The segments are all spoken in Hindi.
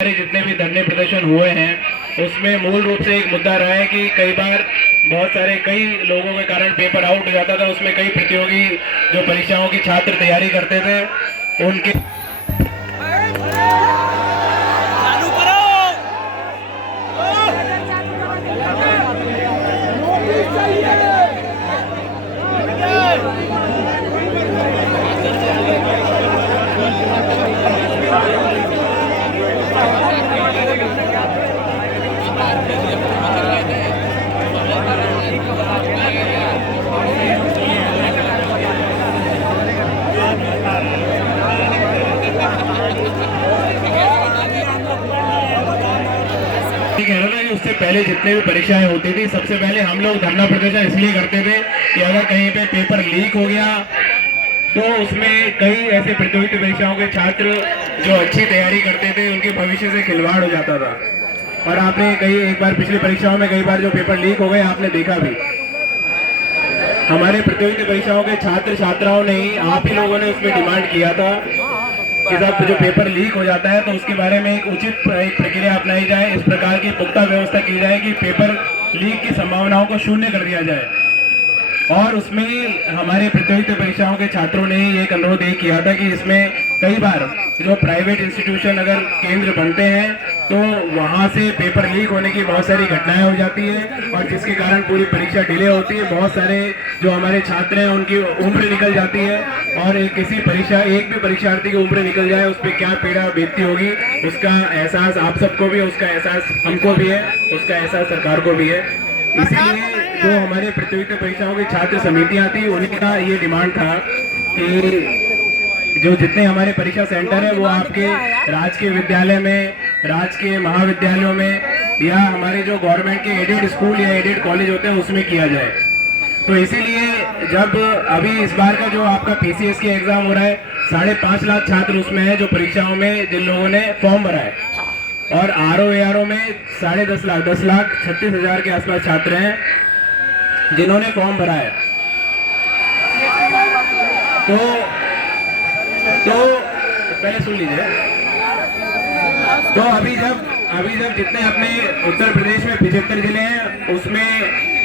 जितने भी धरने प्रदर्शन हुए हैं उसमें मूल रूप से एक मुद्दा रहा है कि कई बार कई लोगों के कारण पेपर आउट हो जाता था। उसमें कई प्रतियोगी जो परीक्षाओं की छात्र तैयारी करते थे उनके कह रहा था कि उससे पहले जितने भी परीक्षाएं होती थी सबसे पहले हम लोग धरना प्रदर्शन इसलिए करते थे कि अगर कहीं पे पेपर लीक हो गया तो उसमें कई ऐसे प्रतियोगिता परीक्षाओं के छात्र जो अच्छी तैयारी करते थे उनके भविष्य से खिलवाड़ हो जाता था। और आपने एक बार पिछली परीक्षाओं में कई बार जो पेपर लीक हो गए आपने देखा भी। हमारे प्रतियोगिता परीक्षाओं के छात्र छात्राओं ने ही आप ही लोगों ने उसमें डिमांड किया था कि साहब जो पेपर लीक हो जाता है तो उसके बारे में एक उचित प्रक्रिया अपनाई जाए, इस प्रकार की पुख्ता व्यवस्था की जाए कि पेपर लीक की संभावनाओं को शून्य कर दिया जाए। और उसमें हमारे प्रतियोगिता परीक्षाओं के छात्रों ने एक अनुरोध ये किया था कि इसमें कई बार जो प्राइवेट इंस्टीट्यूशन अगर केंद्र बनते हैं तो वहाँ से पेपर लीक होने की बहुत सारी घटनाएं हो जाती है और जिसके कारण पूरी परीक्षा डिले होती है। बहुत सारे जो हमारे छात्र हैं उनकी उम्र निकल जाती है और एक भी परीक्षार्थी की उम्र निकल जाए उस पर क्या पीड़ा बीतती होगी उसका एहसास आप सबको भी है, उसका एहसास हमको भी है, उसका एहसास सरकार को भी है। इसीलिए जो हमारे प्रतियोगिता परीक्षाओं की छात्र समितियां थी उनका ये डिमांड था कि जो जितने हमारे परीक्षा सेंटर है वो आपके राजकीय विद्यालय में, राजकीय महाविद्यालयों में या हमारे जो गवर्नमेंट के एडेड स्कूल या एडेड कॉलेज होते हैं उसमें किया जाए। तो इसीलिए जब अभी इस बार का जो आपका पीसीएस की एग्जाम हो रहा है 5.5 लाख छात्र उसमें है जो परीक्षाओं में जिन लोगों ने फॉर्म भरा है और आरओ में 10.5 लाख 36,000 के आसपास छात्र हैं जिन्होंने फॉर्म भरा है। तो पहले सुन लीजिए। तो अभी जब जितने अपने उत्तर प्रदेश में 75 जिले हैं उसमें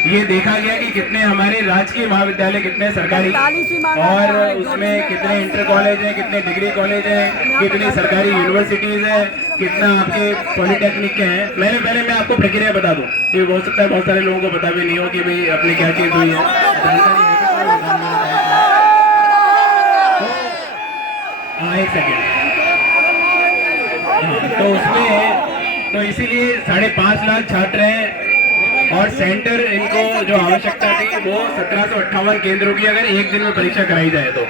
ये देखा गया कि कितने हमारे राजकीय महाविद्यालय, कितने सरकारी और उसमें कितने इंटर कॉलेज हैं, कितने डिग्री कॉलेज हैं, कितनी सरकारी यूनिवर्सिटीज हैं, कितना आपके पॉलिटेक्निक के हैं। पहले मैं आपको प्रक्रिया बता दूं, ये हो सकता है बहुत सारे लोगों को पता भी नहीं हो कि भाई अपनी क्या चीज हुई है। हाँ, एक सेकेंड। तो उसमें तो इसीलिए 5.5 लाख छात्र हैं और सेंटर इनको जो आवश्यकता थी वो 1758 केंद्रों की अगर एक दिन में परीक्षा कराई जाए तो।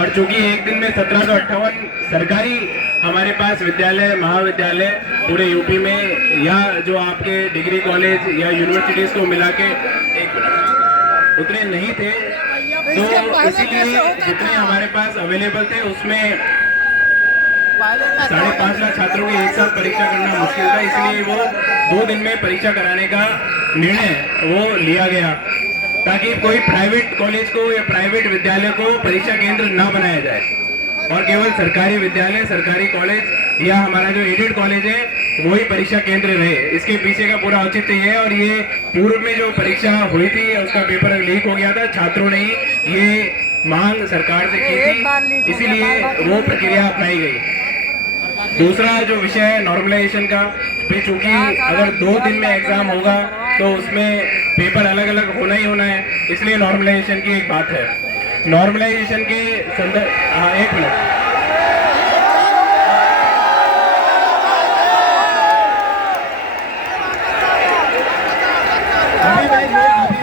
और चूंकि एक दिन में 1758 सरकारी हमारे पास विद्यालय महाविद्यालय पूरे यूपी में या जो आपके डिग्री कॉलेज या यूनिवर्सिटीज को मिला के उतने नहीं थे, तो इसीलिए जितने हमारे पास अवेलेबल थे उसमें 5.5 लाख छात्रों की एक साथ परीक्षा करना मुश्किल था। इसलिए वो 2 दिन में परीक्षा कराने का निर्णय वो लिया गया ताकि कोई प्राइवेट कॉलेज को या प्राइवेट विद्यालय को परीक्षा केंद्र ना बनाया जाए और केवल सरकारी विद्यालय, सरकारी कॉलेज या हमारा जो एडेड कॉलेज है वही परीक्षा केंद्र रहे। इसके पीछे का पूरा औचित्य है। और ये पूर्व में जो परीक्षा हुई थी उसका पेपर लीक हो गया था, छात्रों ने ये मांग सरकार से की थी, इसीलिए वो प्रक्रिया अपनाई गई। दूसरा जो विषय है नॉर्मलाइजेशन का, चूंकि अगर 2 दिन में एग्जाम होगा तो उसमें पेपर अलग अलग होना ही होना है, इसलिए नॉर्मलाइजेशन की एक बात है। नॉर्मलाइजेशन के संदर्भ, हाँ एक मिनट, अभी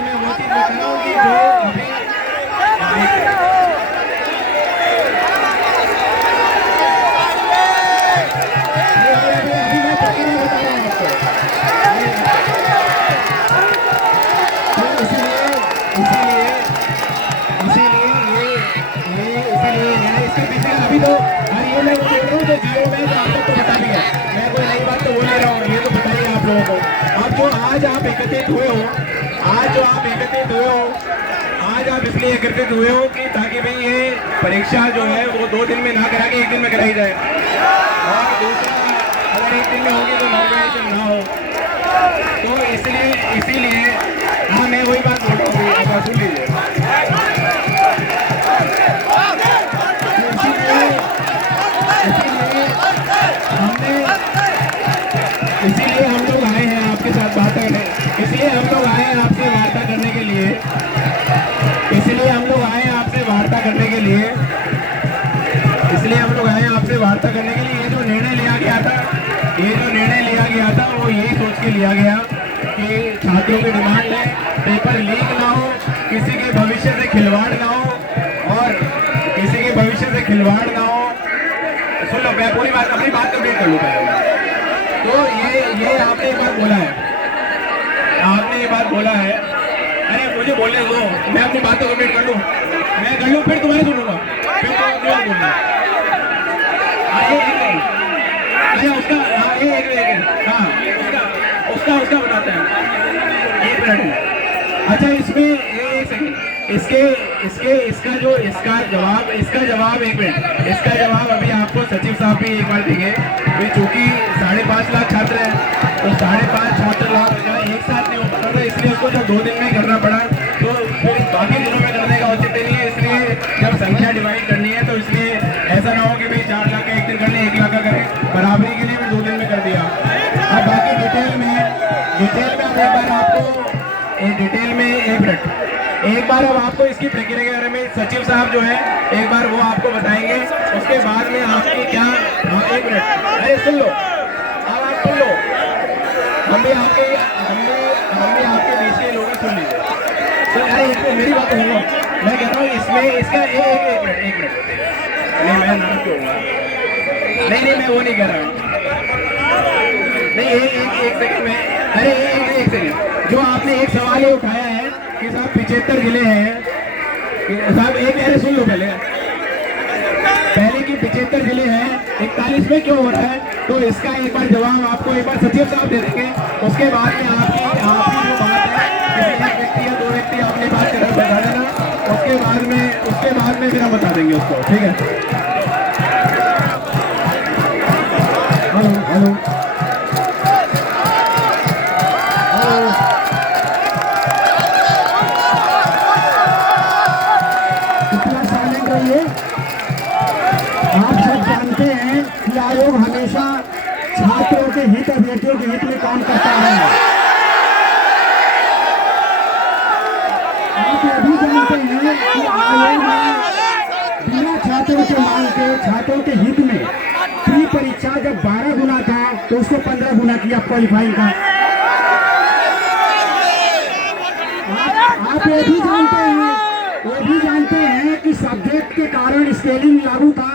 मैं वो चीज बता रहा हूँ कि जो अभी तो ये मैं बोल रहा हूँ जो जीरो में आप लोग को बता दिया, मैं कोई नई बात तो बोल नहीं रहा हूँ, ये तो बताइए आप लोगों को। अब जो आज आप एकत्रित हुए हो, आज आप इसलिए एकत्रित हुए हो कि ताकि भाई ये परीक्षा जो है वो 2 दिन में ना करा के 1 दिन में कराई जाए। और दूसरा, अगर 1 कैंटीन में होगी तो नॉर्मलाइजेशन ना हो। तो इसीलिए हाँ, मैं वही बात बोल रहा हूँ, आप सुन लीजिए। इसीलिए हम लोग आए हैं आपके साथ बात करने, इसलिए हम लोग आए हैं आपसे वार्ता करने के लिए, इसलिए हम लोग आए हैं आपसे वार्ता करने के लिए, इसलिए हम लोग आए हैं आपसे वार्ता करने के लिए। ये जो निर्णय लिया गया था, ये जो निर्णय लिया गया था वो यही सोच के लिया गया कि छात्रों की डिमांड है पेपर लीक ना हो, किसी के भविष्य से खिलवाड़ ना हो, और किसी के भविष्य से खिलवाड़ ना हो। सुन लो, मैं पूरी बात अपनी बात कंप्लीट कर लूँ पहले। तो ये आपने ये बात बोला है, आपने ये बात बोला है। अरे मुझे बोलने दो, मैं अपनी बात को कंप्लीट कर लूँ, मैं कर लूँ फिर तुम्हारी सुनूंगा, फिर तुम्हारी बोलना। अरे उसका हाँ एक हाँ उसका बताते हैं, एक मिनट। अच्छा इसमें एक सेकंड, इसका जवाब एक मिनट, इसका जवाब अभी आपको सचिव साहब भी एक बार देंगे। तो चूंकि 5.5 लाख छात्र हैं, तो 5.5 छात्र लाख एक साथ नहीं हो पाता था, इसलिए उसको जब 2 दिन में करना पड़ा, तो फिर बाकी दिनों में करने का औचित्य नहीं है। इसलिए जब संख्या डिवाइड करनी है तो इसलिए ऐसा ना हो कि भाई 4 लाख का एक दिन कर ले, 1 लाख का करें, बराबरी के लिए भी 2 दिन में कर दिया। अब बाकी डिटेल में एक बार अब आपको इसकी प्रक्रिया के बारे में सचिव साहब जो है एक बार वो आपको बताएंगे। उसके बाद में आपकी क्या, हाँ एक मिनट, अरे सुन लो, अब आप सुन लो, हम भी आपके बीच के लोग सुन लीजिए। तो अरे मेरी बात सुनो, मैं कहता हूँ इसमें इसका एक मिनट नहीं, मैं नाम कहूँगा, नहीं मैं वो नहीं कह रहा हूँ, नहीं एक सेकंड में, अरे एक सेकंड, जो आपने एक सवाल ये उठाया है कि साहब 75 जिले हैं साहब, एक अरे सुन लो पहले कि 75 जिले हैं, 41 में क्यों हो रहा है, तो इसका एक बार जवाब आपको एक बार सचिव साहब दे देंगे। उसके बाद में आपकी जो बात है, किसी एक व्यक्ति या 2 व्यक्ति आपने बात कर बता देना, उसके बाद में फिर हम बता देंगे उसको, ठीक है। हेलो आप सब जानते हैं कि आयोग हमेशा छात्रों के हित, अभ्यर्थियों के हित में काम करता है। आप ये भी जानते हैं कि आयोग ने बिना छात्रों के मांग के, छात्रों के हित में प्री परीक्षा जब 12 गुना था तो उसको 15 गुना किया क्वालिफाइंग का। आप ये भी जानते हैं कि सब्जेक्ट के कारण स्केलिंग लागू था,